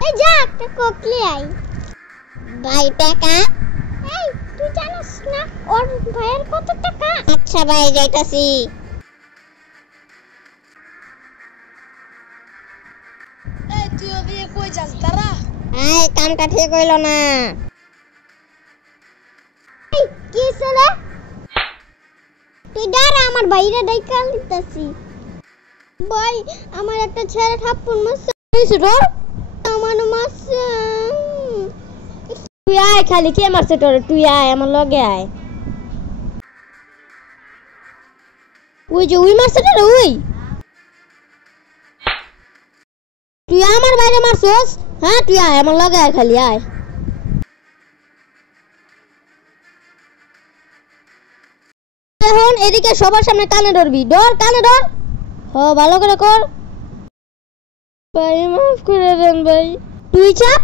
এই যা একটা কোকলি আই ভাই টাকা এই তুই জানিস না ওর ভাইয়ের কত টাকা আচ্ছা ভাই যাইতাছি এই তুই ওদিকে কই যাস দাঁড়া এই কামটা ঠিক হইল না এই কি ছেলে তুই দাঁড়া আমার ভাইরে ডাইকা লিতাছি ভাই আমার একটা ছেলে থাপ্পড় মারছে আমার মারছে তুই আয় খালি কে মারছে তোর তুই আয় আমার লগে আয় ওই যে ওই মারছে তোর ওই তুই আমার বাইরে মারছস হ্যাঁ তুই আয় আমার লগে আয় খালি আয় এখন এদিকে সবার সামনে কানে ধরবি ধর কানে ধর ভালো করে কর ভাই মাফ করে দেন ভাই তুই চাপ